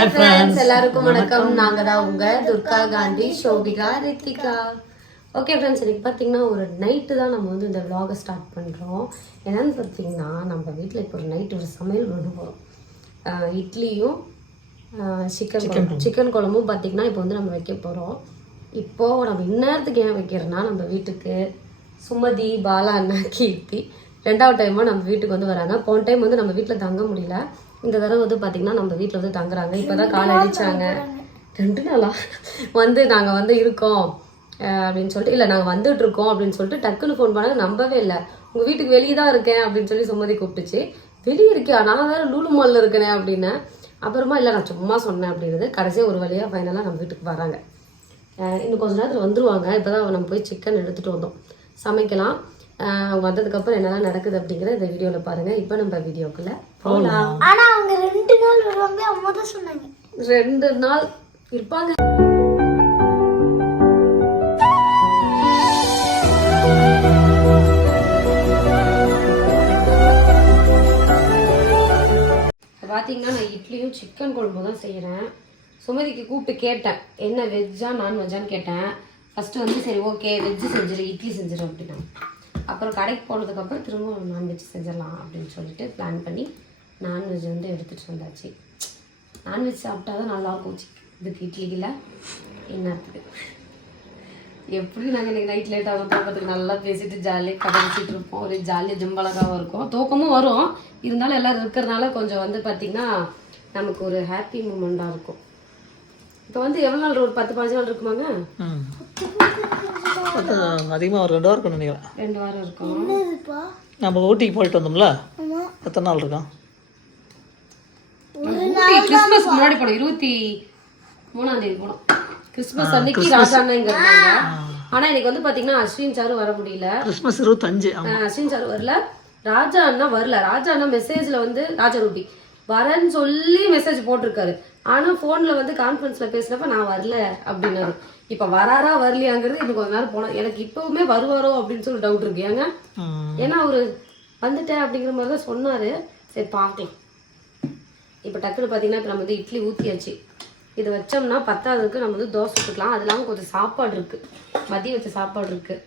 Hi friends, எல்லாருக்கும் வணக்கம். நாங்கள் தான் உங்கள் துர்கா காந்தி, ஷோபிகா, ரித்திகா. ஓகே ஃப்ரெண்ட்ஸ், இன்னைக்கு பார்த்தீங்கன்னா ஒரு நைட்டு தான் நம்ம வந்து இந்த vlog ஸ்டார்ட் பண்ணுறோம். என்னென்னு பார்த்தீங்கன்னா, நம்ம வீட்டில் இப்போ ஒரு நைட்டு ஒரு சமையல் பண்ண போகிறோம். இட்லியும் சிக்கன் குழம்பும் பார்த்தீங்கன்னா இப்போ வந்து நம்ம வைக்க போகிறோம். இப்போது நம்ம இந்நேரத்துக்கு ஏன் வைக்கிறோன்னா, நம்ம வீட்டுக்கு சுமதி, பாலா அண்ணா, கீர்த்தி 2வது டைமாக நம்ம வீட்டுக்கு வந்து வராங்க. போன டைம் வந்து நம்ம வீட்டில் தங்க முடியல. இந்த தடவை வந்து பார்த்திங்கன்னா நம்ம வீட்டில் வந்து தங்குறாங்க. இப்போ தான் காலை அடித்தாங்க. 2 நாளா வந்து நாங்கள் வந்து இருக்கோம் அப்படின்னு சொல்லிட்டு, இல்லை நாங்கள் வந்துட்டுருக்கோம் அப்படின்னு சொல்லிட்டு டக்குன்னு ஃபோன் பண்ணாங்க. நம்பவே இல்லை. உங்கள் வீட்டுக்கு வெளியே தான் இருக்கேன் அப்படின்னு சொல்லி சுமதி கூப்பிட்டுச்சு. வெளியே இருக்கியா? நான் வேறு லூலு மாலில் இருக்கேனே அப்படின்னு. அப்புறமா இல்லை நான் சும்மா சொன்னேன் அப்படின்றது. கடைசியாக ஒரு வழியாக ஃபைனலாக நம்ம வீட்டுக்கு வராங்க. இன்னும் கொஞ்சம் நேரத்தில் வந்துருவாங்க. இப்போ தான் நம்ம போய் சிக்கன் எடுத்துகிட்டு வந்தோம், சமைக்கலாம். அவங்க வந்ததுக்கப்புறம் என்னெல்லாம் நடக்குது அப்படிங்கிற இந்த வீடியோவில் பாருங்கள். இப்போ நம்ம வீடியோக்குள்ளே போகலாம். ஆனால் அவங்க 2 நாள் வருவாங்க, அம்மா தான் சொன்னாங்க. 2 நாள் இருப்பாங்க. பார்த்தீங்கன்னா நான் இட்லியும் சிக்கன் குழம்பு தான் செய்கிறேன். சுமதிக்கு கூப்பிட்டு கேட்டேன், என்ன வெஜ்ஜா நான்வெஜ்ஜான்னு கேட்டேன். ஃபஸ்ட்டு வந்து சரி ஓகே வெஜ்ஜு செஞ்சிரு, இட்லி செஞ்சிரு அப்படின்னா. அப்புறம் கடைக்கு போனதுக்கப்புறம் திரும்ப நான்வெஜ் செஞ்சிடலாம் அப்படின்னு சொல்லிட்டு பிளான் பண்ணி நான்வெஜ் வந்து எடுத்துகிட்டு வந்தாச்சு. நான்வெஜ் சாப்பிட்டா தான் நல்லாயிருக்கும். இதுக்கு இட்லியில் என்னத்துக்கு எப்படி நாங்கள் இன்றைக்கி நைட் லேட் ஆகும் தூக்கத்துக்கு நல்லா பேசிட்டு ஜாலியாக கதை பேசிகிட்டு இருப்போம். ஒரு ஜாலியாக ஜம்பளகாகவும் இருக்கும், தூக்கமும் வரும். இருந்தாலும் எல்லோரும் இருக்கிறதுனால கொஞ்சம் வந்து பார்த்திங்கன்னா நமக்கு ஒரு ஹாப்பி மூமெண்ட்டாக இருக்கும். இப்போ வந்து எவ்வளோ நாள், ஒரு 10-15 நாள் இருக்குமாங்க? அதிகமாக ஒரு 2 வாரம் இருக்கும் நினைக்கிறேன். 2 வாரம் இருக்கும். நம்ம ஊட்டிக்கு போயிட்டு வந்தோம்ல, எத்தனை நாள் இருக்கும்? கிறிஸ்மஸ் முன்னாடி போனோம், 23ஆம் தேதி போனோம். கிறிஸ்மஸ் அன்னைக்கு ராஜா அண்ணா இங்கே இருந்தாங்க. ஆனால் இன்னைக்கு வந்து பார்த்தீங்கன்னா அஸ்வின் சாரும் வர முடியல. கிறிஸ்மஸ் 25. அஸ்வின் சார் வரல, ராஜா அண்ணா வரல. ராஜா அண்ணா மெசேஜில் வந்து ராஜாரூபி வரேன்னு சொல்லி மெசேஜ் போட்டிருக்காரு. ஆனால் ஃபோனில் வந்து கான்ஃபரன்ஸில் பேசுகிறப்ப நான் வரல அப்படின்னாரு. இப்போ வராரா வரலையாங்கிறது இன்னும் கொஞ்ச நேரம் போனால் எனக்கு இப்போவுமே வருவாரோ அப்படின்னு சொல்லி டவுட் இருக்கு. ஏங்க, ஏன்னா அவர் வந்துட்டேன் அப்படிங்கிற மாதிரி தான் சொன்னார். சரி பார்க்கலாம். இப்போ டக்குன்னு பார்த்தீங்கன்னா இப்போ நம்ம வந்து இட்லி ஊற்றியாச்சு. இது வச்சோம்னா 10ஆவதுக்கு நம்ம வந்து தோசை சுட்டுக்கலாம். அது இல்லாமல் கொஞ்சம் சாப்பாடு இருக்குது, மதியம் வச்ச சாப்பாடு இருக்குது.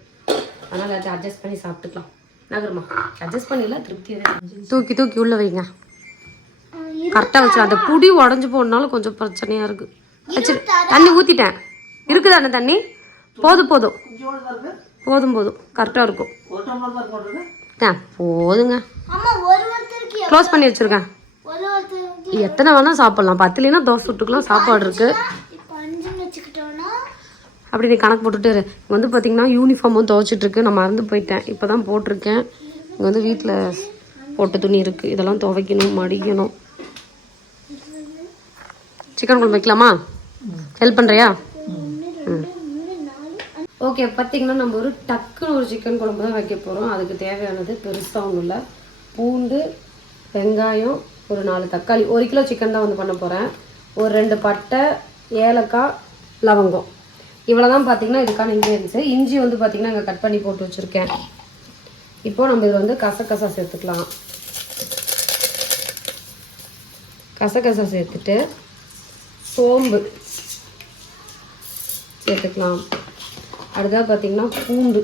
அதனால் அதை அட்ஜஸ்ட் பண்ணி சாப்பிட்டுக்கலாம். நகருமா அட்ஜஸ்ட் பண்ணிடலாம். திருப்தியாக தூக்கி தூக்கி உள்ளே வைங்க, கரெக்டாக வச்சிடும். அந்த புடி உடஞ்சி போனாலும் கொஞ்சம் பிரச்சனையாக இருக்குது. வச்சு தண்ணி ஊற்றிட்டேன். இருக்குதா அந்த தண்ணி? போதும் போதும் போதும் போதும் கரெக்டாக இருக்கும். போதுங்க, க்ளோஸ் பண்ணி வச்சுருக்கேன். எத்தனை வேணால் சாப்பிட்லாம். 10 தோசை சுட்டுக்கலாம், சாப்பாடு இருக்குது. அப்படி நீ கணக்கு போட்டுட்டு வந்து பார்த்தீங்கன்னா யூனிஃபார்மும் துவைச்சிட்ருக்கு. நான் மறந்து போயிட்டேன், இப்போ தான் போட்டிருக்கேன். இங்கே வந்து வீட்டில் போட்ட துணி இருக்குது, இதெல்லாம் துவைக்கணும், மடிக்கணும். சிக்கன் குழம்பு வைக்கலாமா? ஹெல்ப் பண்ணுறியா? ஓகே, பார்த்தீங்கன்னா நம்ம ஒரு டக்குன்னு ஒரு சிக்கன் குழம்பு தான் வைக்க போகிறோம். அதுக்கு தேவையானது பெருசாக ஒன்றும் இல்லை. பூண்டு, வெங்காயம், ஒரு 4 தக்காளி, 1 கிலோ சிக்கன் தான் வந்து பண்ண போகிறேன். ஒரு 2 பட்டை, ஏலக்காய், லவங்கம், இவ்வளோ தான் பார்த்தீங்கன்னா இதுக்கான இன்க்ரீடியன்ஸு. இஞ்சி வந்து பார்த்திங்கன்னா இங்கே கட் பண்ணி போட்டு வச்சுருக்கேன். இப்போது நம்ம இதில் வந்து கசகசா சேர்த்துக்கலாம். கசகசா சேர்த்துட்டு சோம்பு சேர்த்துக்கலாம். அடுத்ததாக பார்த்திங்கன்னா பூண்டு,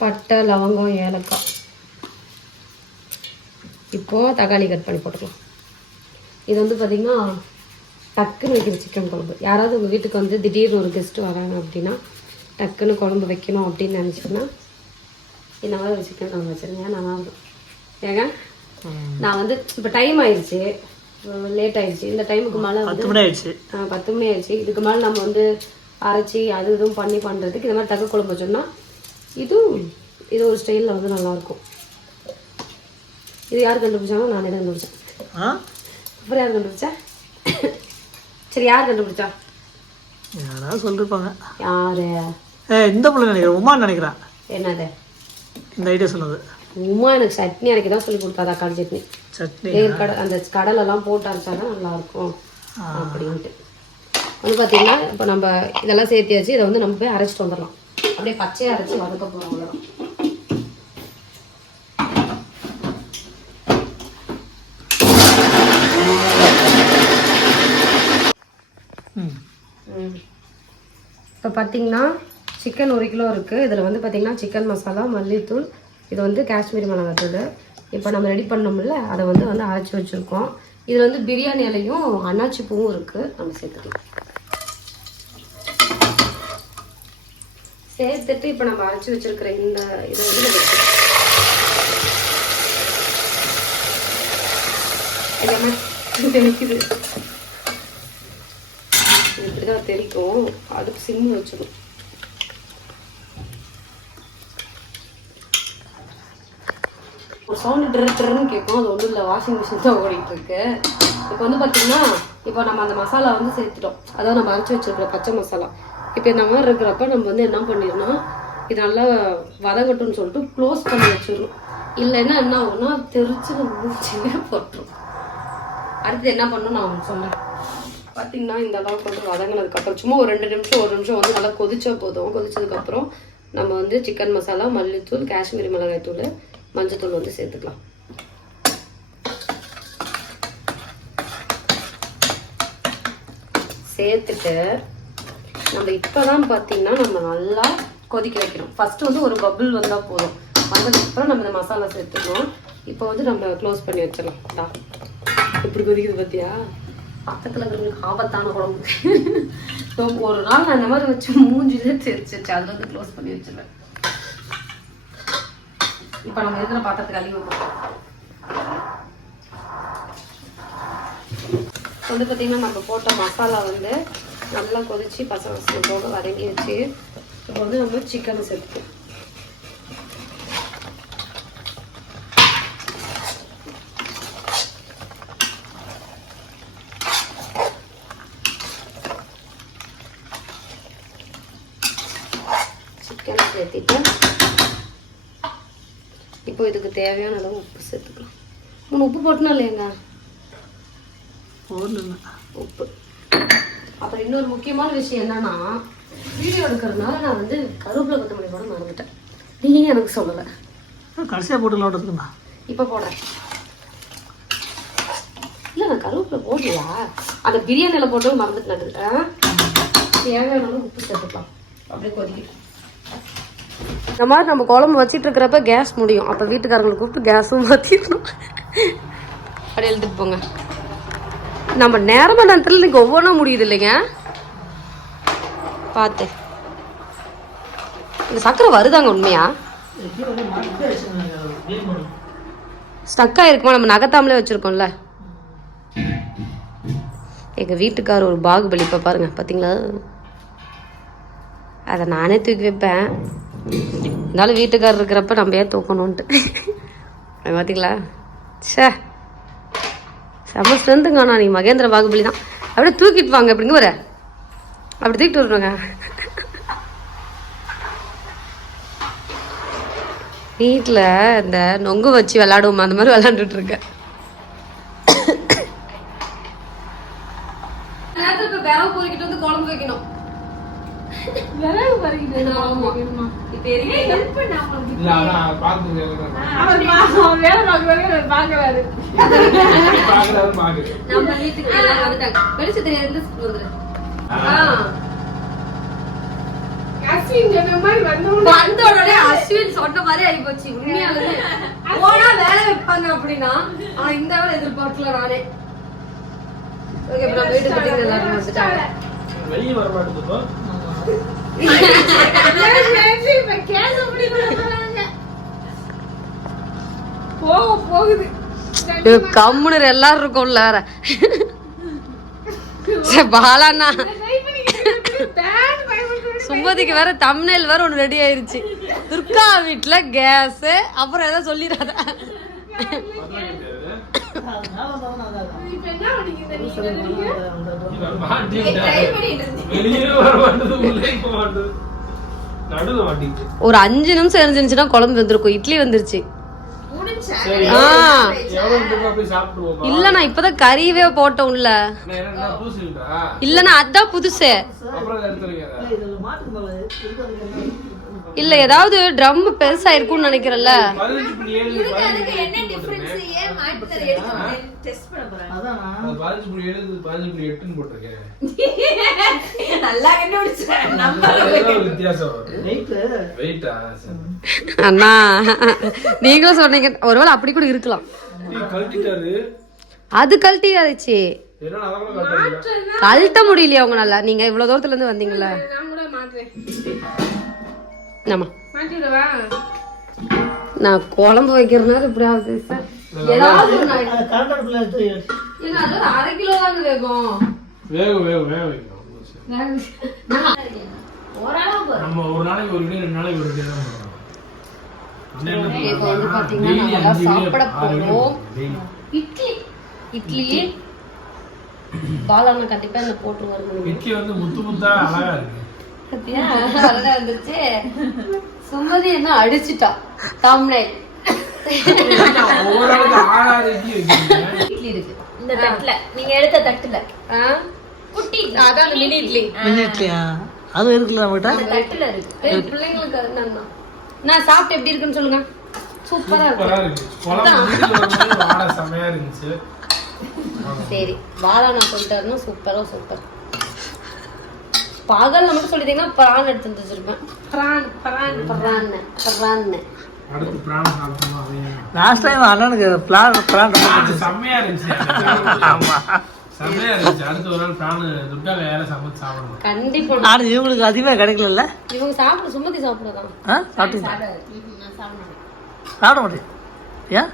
பட்டை, லவங்கம், ஏலக்காய். இப்போது தக்காளி கட் பண்ணி போட்டுக்கலாம். இது வந்து பார்த்திங்கன்னா டக்குன்னு வைக்கிற சிக்கன் குழம்பு. யாராவது உங்கள் வீட்டுக்கு வந்து திடீர்னு ஒரு கெஸ்ட்டு வராங்க அப்படின்னா டக்குன்னு குழம்பு வைக்கணும் அப்படின்னு நினச்சிங்கன்னா இந்த மாதிரி ஒரு சிக்கன் குழம்பு வச்சுருங்க, நல்லாயிருக்கும். ஏங்க, நான் வந்து இப்போ டைம் ஆயிடுச்சு, லேட் ஆயிடுச்சு. இந்த டைமுக்கு மேலே வந்து 10 மணி ஆயிடுச்சு. இதுக்கு மேலே நம்ம வந்து அரைச்சி அது இதுவும் பண்ணி பண்ணுறதுக்கு இந்த மாதிரி தக்க குழம்பு வச்சோம்னா இது ஒரு ஸ்டைலில் வந்து நல்லாயிருக்கும். இது யார் கண்டுபிடிச்சாங்க? நானே தான் கண்டுபிடிச்சேன். அப்புறம் யார் கண்டுபிடிச்சா? சரி, யார் கண்டுபிடிச்சா? யாராவது சொல்லிருப்பாங்க. யாரு? இந்த பிள்ளை நினைக்கிறேன், உமா நினைக்கிறேன். என்னது இந்த ஐடியா சொன்னது? உமா எனக்கு சட்னி அரைக்க தான் சொல்லி கொடுத்தா, தக்காளி சட்னி. அந்த கடலெல்லாம் போட்டு அரைச்சா தான் நல்லாயிருக்கும் அப்படின்ட்டு வந்து பார்த்தீங்கன்னா இப்போ நம்ம இதெல்லாம் சேர்த்தியாச்சு. இதை வந்து நம்ம போய் அரைச்சிட்டு வந்துடலாம். அப்படியே பச்சையாக அரைச்சி வதக்க போகிறோம், அவ்வளோதான். இப்போ பார்த்தீங்கன்னா சிக்கன் 1 கிலோ இருக்குது. இதில் வந்து பார்த்தீங்கன்னா சிக்கன் மசாலா, மல்லித்தூள், இது வந்து காஷ்மீரி மிளகாத்தூள். இப்போ நம்ம ரெடி பண்ணோம்ல அதை வந்து அரைச்சி வச்சுருக்கோம். இதில் வந்து பிரியாணி இலையும் அன்னாச்சி பூவும் இருக்குது. நம்ம சேர்த்துக்கலாம். சேர்த்துட்டு இப்போ நம்ம அரைச்சி வச்சிருக்கிற இந்த இதை வந்து தெரிக்குது. இப்படிதான் தெரிக்கும். அதுக்கு சிம் வச்சிடும். ஒரு சவுண்டு ட்ரென்னு கேட்கும். அது ஒன்றும் இல்லை, வாஷிங் மிஷின் தான் ஓடிட்டு இருக்கு. இப்போ வந்து பார்த்தீங்கன்னா இப்போ நம்ம அந்த மசாலா வந்து சேர்த்துட்டோம். அதாவது நம்ம அரைச்சி வச்சிருக்கிற பச்சை மசாலா. இப்போ இந்த மாதிரி இருக்கிறப்ப நம்ம வந்து என்ன பண்ணிடணும், இது நல்லா வதங்கட்டும்னு சொல்லிட்டு க்ளோஸ் பண்ணி வச்சிடணும். இல்லைன்னா என்ன ஆகும்னா தெரிச்சு நம்ம மூச்சிலே போட்டுரும். அடுத்து என்ன பண்ணணும் நான் உங்களுக்கு சொன்னேன். பார்த்தீங்கன்னா இந்த அளவுக்கு வந்து வதங்கினதுக்கப்புறம் சும்மா ஒரு 2 நிமிஷம் 1 நிமிஷம் வந்து நல்லா கொதிச்சா போதும். கொதிச்சதுக்கப்புறம் நம்ம வந்து சிக்கன் மசாலா, மல்லித்தூள், காஷ்மீரி மிளகாய் தூள், மஞ்சத்தூள் வந்து சேர்த்துக்கலாம். சேர்த்துட்டு நம்ம இப்போதான் பார்த்தீங்கன்னா நம்ம நல்லா கொதிக்க வைக்கணும். ஃபர்ஸ்ட் வந்து ஒரு பபிள் வந்தால் போதும். வந்ததுக்கப்புறம் நம்ம இந்த மசாலா சேர்த்துக்கணும். இப்போ வந்து நம்ம க்ளோஸ் பண்ணி வச்சிடலாம். இப்படி கொதிக்குது பார்த்தியா? பக்கத்தில் இருக்கிறவங்களுக்கு ஆபத்தான குழம்பு. ஸோ ஒரு நாள் நான் இந்த மாதிரி வச்சு மூஞ்சிலே தெரிச்சிருச்சு. அதில் வந்து க்ளோஸ் பண்ணி வச்சிருவேன். இப்போ நம்ம இருக்கிற பாத்திரத்துக்கு அள்ளி வைப்போம். வந்து பார்த்தீங்கன்னா நம்ம போட்ட மசாலா வந்து நல்லா கொதிச்சு பச்சை வாசனை போக வதங்கிடுச்சு. இப்போ வந்து நம்ம சிக்கனை சேர்த்துப்போம். சிக்கனை சேர்த்திட்டு இப்போ இதுக்கு தேவையான அளவு உப்பு சேர்த்துக்கலாம். உப்பு போட்டனா இல்லையாங்க? உப்பு. அப்புறம் இன்னொரு முக்கியமான விஷயம் என்னன்னா, வீடியோ எடுக்கிறதுனால நான் வந்து கருவேப்பிலை கொத்தமல்லி போட மறந்துட்டேன். நீங்க எனக்கு சொல்லலை. கடைசியாக போட்டுக்கலாம்னா இப்போ போடுறேன். இல்லை நான் கருவேப்பிலை போடலையா? அந்த பிரியாணியில் போட்டு மறந்துட்டேன். தேவையான அளவு உப்பு சேர்த்துக்கலாம். அப்படியே கொதிக்கிட்டு இந்த மாதிரி நம்ம குழம்பு வச்சிட்டு இருக்கிறப்ப கேஸ் முடியும். அப்போ வீட்டுக்காரங்களுக்கு கூப்பிட்டு கேஸும் மாற்றிடணும். அப்படி எழுதிட்டு போங்க. நம்ம நேரமாக நேரத்தில் இன்னைக்கு ஒவ்வொன்றா முடியுது இல்லைங்க. பார்த்து இந்த சக்கரை வருதாங்க உண்மையா? ஸ்டக்காக இருக்குமா? நம்ம நகத்தாமலே வச்சுருக்கோம்ல. எங்கள் வீட்டுக்காரர் ஒரு பாகுபலி. இப்போ பாருங்க, பார்த்தீங்களா? அதை நானே தூக்கி வைப்பேன். இருந்தாலும் வீட்டுக்காரர் இருக்கிறப்ப நம்ம ஏன் தூக்கணுன்ட்டு. பார்த்தீங்களா? சே செம்ம ஸ்ட்ரென்த்துங்க. ஆனால் நீ மகேந்திர பாகுபலி தான். அப்படியே தூக்கிட்டு வாங்க. எப்படிங்க வர அப்படி தூக்கிட்டு வருவாங்க. வீட்டில் இந்த நொங்கு வச்சு விளாடுவோம், அந்த மாதிரி விளாண்டுட்டு இருக்கேன். விரவு பொறுக்கிட்டு வந்து குழம்பு வைக்கணும். விரவு பறிக்கணும். ஆமா நம்ம வீட்டுக்கு எல்லாம் வந்துட்டாங்க. வெளிச்சம் தெரியாது. அஸ்வின் சொன்ன மாதிரி ஆகி போச்சு. உண்மையாவே போனா வேலை வைப்பாங்க அப்படின்னா, ஆனா இந்த வேலை எதிர்பார்க்கல நானே. ஓகே, இப்போ நம்ம வீட்டுக்கு எல்லாரும் வந்துட்டாங்க. வெளியே வர மாட்டேங்குது. கம்முனர் எல்லாரும் இருக்கும்ல. பாலாண்ணா சுமதிக்கு வேற தம்ப்நெயில் வேற ஒன்று ரெடி ஆயிருச்சு. துர்கா வீட்டுல கேஸ். அப்புறம் ஏதாவது சொல்லிடாத. ஒரு 5 நிமிஷம் இருந்துச்சுன்னா குழம்பு வந்துருக்கும். இட்லி வந்துருச்சு. இல்லண்ணா இப்பதான் கறியவே போட்டோம் உள்ள. இல்லண்ணா அதான் புதுசு. இல்ல ஏதாவது ட்ரம் பெருசா இருக்கும்னு நினைக்கிறேன்ல. நல்லா கண்டுபிடிச்சேன். ஏதோ ஒரு வித்தியாசம் வரும். வெயிட்டா? அண்ணா நீங்களும் சொன்னீங்க ஒருவேளை அப்படி கூட இருக்கலாம். கழட்டிட்டாரு. அது கழட்டியாச்சு. என்னடா அத கூட கழட்டல. கழட்ட முடியலையா உங்களால? நீங்க இவ்வளவு தூரத்துல இருந்து வந்தீங்கல்ல. நான் கூட மாட்டுறேன். ஆமா மாட்டிடுவா? நான் குழம்பு வைக்கிறதுனால இப்படி ஆகுது சார். ஏதாவது ஒண்ணு ஆயிடும். அது கரண்ட் அடுப்புல எடுத்து ஏன்னா அது ஒரு 1/2 கிலோ தாங்க வேகும். வேக ஓரளவு நம்ம ஒரு நாளைக்கு ஒரு வீடியோ 2 நாளைக்கு ஒரு வீடியோ தான் போடுறோம். இப்போ வந்து பாத்தீங்கன்னா நம்ம சாப்பிட போறோம். இட்லி பாலாண்ணா கண்டிப்பா என்ன போட்டு வருங்க. இட்லி வந்து முத்து முத்தா அழகா இருக்கு. பத்தியா அழகா இருந்துச்சு. சுமதி என்ன அடிச்சிட்டா தம்ப்நெயில். ஒவ்வொரு ஆளுக்கு 6 இட்லி வைக்கிறீங்க. இட்லி இருக்கு இந்த தட்டுல நீங்க எடுத்த தட்டுல குட்டி அதான் அந்த மினி இட்லி மினிட்லியா அது இருக்குல்ல நம்மகிட்ட. அந்த தட்டுல இருக்கு. பிள்ளைங்களுக்கு அதுதான். நான் சாப்பிட்டு எப்படி இருக்குன்னு சொல்லுங்க. சூப்பரா சூப்பரா இருக்கு. இருக்கு. குழம்பு வீட்டுக்கு வரும்போது வாடை செமையா இருந்துச்சு. சரி பாலாண்ணா சொல்லிட்டாருன்னா சூப்பர். பகல் நமக்கு சொல்லிட்டீங்கன்னா பிரான் எடுத்து வச்சிருப்பேன். பிரான் அடுத்து பிராணம் சாப்பிட்டோமா அதையும். லாஸ்ட் டைம் அண்ணனுக்கு பிளான் அது செமையா இருந்துச்சு. ஆமா செமையா இருந்துச்சு. அடுத்து ஒரு நாள் பிராணு துட்டா வேற சமைச்சு சாப்பிடணும். கண்டிப்பா. ஆனா இவங்களுக்கு அதிகமா கிடைக்கல. இவங்க சாப்பிட சுமதி சாப்பிடதான். சாப்பிட்டீங்களா? சாப்பிட மாட்டேன். ஏன்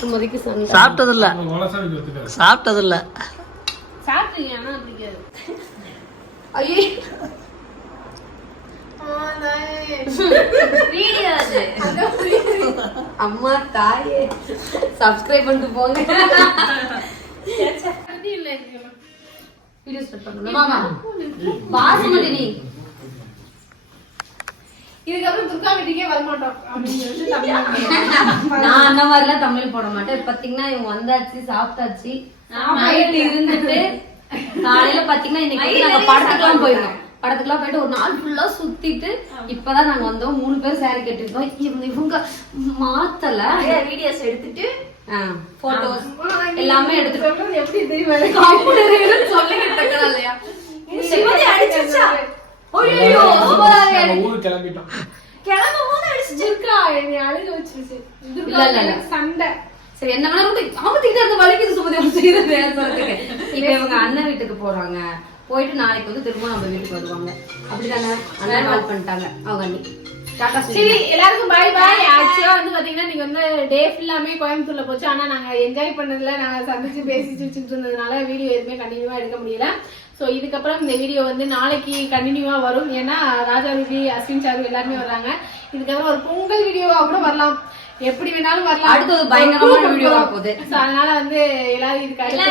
சுமதிக்கு சண்டை. சாப்பிட்டதில்ல நம்ம குலசாமிக்கு ஒத்துக்காது. சாப்பிட்டதில்ல. சாப்பிட்டீங்க ஆனா பிடிக்காது. ஐயே வீடியோ அது. அம்மா தாயே சப்ஸ்கிரைப் பண்ணிட்டு போங்க. வீடியோ ஸ்டார்ட் பண்ணலாம். வாமா பாசுமதி நீ இதுக்கப்புறம் துர்கா வீட்டுக்கே வரமாட்டோம் அப்படின்னு சொல்லிட்டு நான் அந்த மாதிரிலாம் தமிழ் போட மாட்டேன். பாத்தீங்கன்னா இவங்க வந்தாச்சு சாப்பிட்டாச்சு. நைட் இருந்துட்டு காலையில பாத்தீங்கன்னா இன்னைக்கு வந்து நாங்க படத்துக்குலாம் போயிருந்தோம். படத்துக்குலாம் போயிட்டு ஒரு நாள் ஃபுல்லா சுத்திட்டு இப்பதான் நாங்க வந்தோம். 3 பேர் சாரி கட்டிருந்தோம். இவங்க மாத்தல வீடியோஸ் எடுத்துட்டு போட்டோஸ் எல்லாமே எடுத்துட்டு எப்படி தெரியுமா சொல்லிக்கிட்டு இருக்கா இல்லையா? சிவதி அடிச்சிருச்சா? ஐயோ சூப்பரா நம்ம ஊருக்கு கிளம்பிட்டோம். கிளம்பும் போது அடிச்சிருக்கா. என்னை அழுக வச்சிருச்சு. இல்ல. சண்டை. சரி என்ன வேணாலும் காமத்திக்கிட்டே இருந்த வலிக்குது சுமதி ஒரு செய்யறது சொல்றதுக்கு. இப்ப இவங்க அண்ணன் வீட்டுக்கு போறாங்க. போயிட்டு நாளைக்கு வந்து திரும்ப நம்ம வீட்டுக்கு வருவாங்க. அப்படிதானே? அண்ணன் கால் பண்ணிட்டாங்க அவங்க அண்ணி. டாடா சரி எல்லாருக்கும் பை பாய். ஆக்சுவலா வந்து பாத்தீங்கன்னா நீங்க வந்து டே ஃபுல்லாமே கோயம்புத்தூர்ல போச்சு. ஆனா நாங்க என்ஜாய் பண்ணதுல நாங்க சந்திச்சு பேசிட்டு வச்சுட்டு இருந்ததுனால வீடியோ எதுவுமே கண்டினியூவா எடுக்க முடியல. ஸோ இதுக்கப்புறம் இந்த வீடியோ வந்து நாளைக்கு கண்டினியூவா வரும். ஏன்னா ராஜா ரூபி அஸ்வின் சாரு எல்லாருமே வர்றாங்க. இதுக்கப்புறம் ஒரு பொங்கல் வீடியோவா கூட வரலாம். எப்படி வேணாலும் வரலாம். அடுத்து ஒரு பயங்கரமான வீடியோ வர போகுது. அதனால வந்து எல்லாரும் இதுக்கு அடுத்து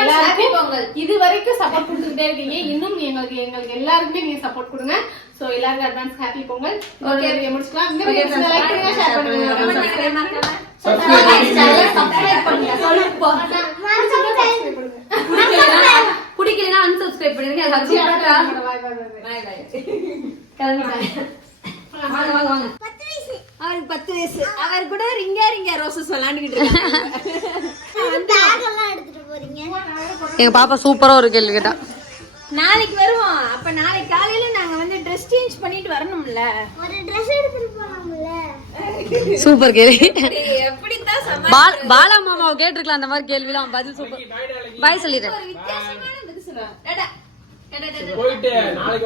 எல்லாருக்கும் இது வரைக்கும் சப்போர்ட் கொடுத்துட்டே இருக்கீங்க. இன்னும் எங்களுக்கு எல்லாருக்குமே நீங்க சப்போர்ட் கொடுங்க. சோ எல்லாருக்கும் advance happy Pongal. Okay video முடிச்சுக்கலாம். இந்த வீடியோ லைக் பண்ணுங்க, ஷேர் பண்ணுங்க, சப்ஸ்கிரைப் பண்ணுங்க. பிடிக்கலனா unsubscribe பண்ணிருங்க. வாங்க 10 வயசு. அவருக்கு 10 வயசு. அவர் கூட ரிங்கா ரோசஸ் விளையாண்டுகிட்டு இருக்காங்க. எடுத்துட்டு போறீங்க. எங்க பாப்பா சூப்பரா ஒரு கேள்வி கேட்டா. நாளைக்கு வருவோம். அப்ப நாளைக்கு காலையில நாங்க வந்து ட்ரெஸ் சேஞ்ச் பண்ணிட்டு வரணும்ல. ஒரு Dress எடுத்துட்டு போலாம்ல. சூப்பர் கேள்வி. எப்படித்தான் பாலா மாமாவை கேட்டிருக்கலாம் அந்த மாதிரி கேள்விலாம். பதில் சூப்பர். பாய் சொல்லிடுறேன். வித்தியாசமான பதில் சொல்லுவாங்க. போயிட்டு நாளைக்கு